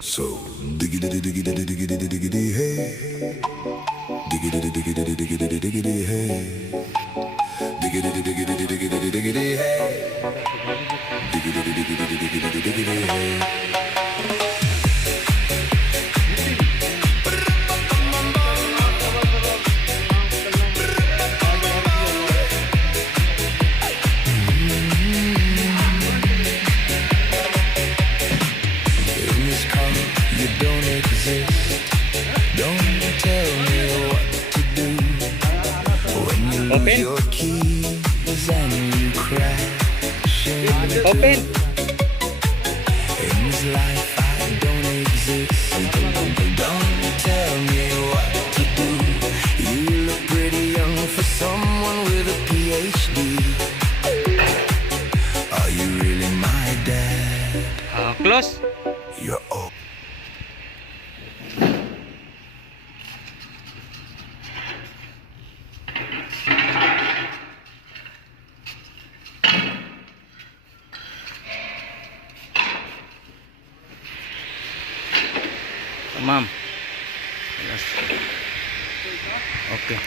So diggity diggity diggity diggity hey, diggity diggity diggity diggity hey, diggity diggity diggity diggity hey, diggity diggity diggity diggity hey. In this car you don't exist. Don't tell me what to do when you lose Open. your keys and you crash into. Open. In this life I don't exist. Don't tell me what to do. You look pretty young for someone with a PhD. Are you really my dad? Close. You're old. Ma'am. Yes. Okay.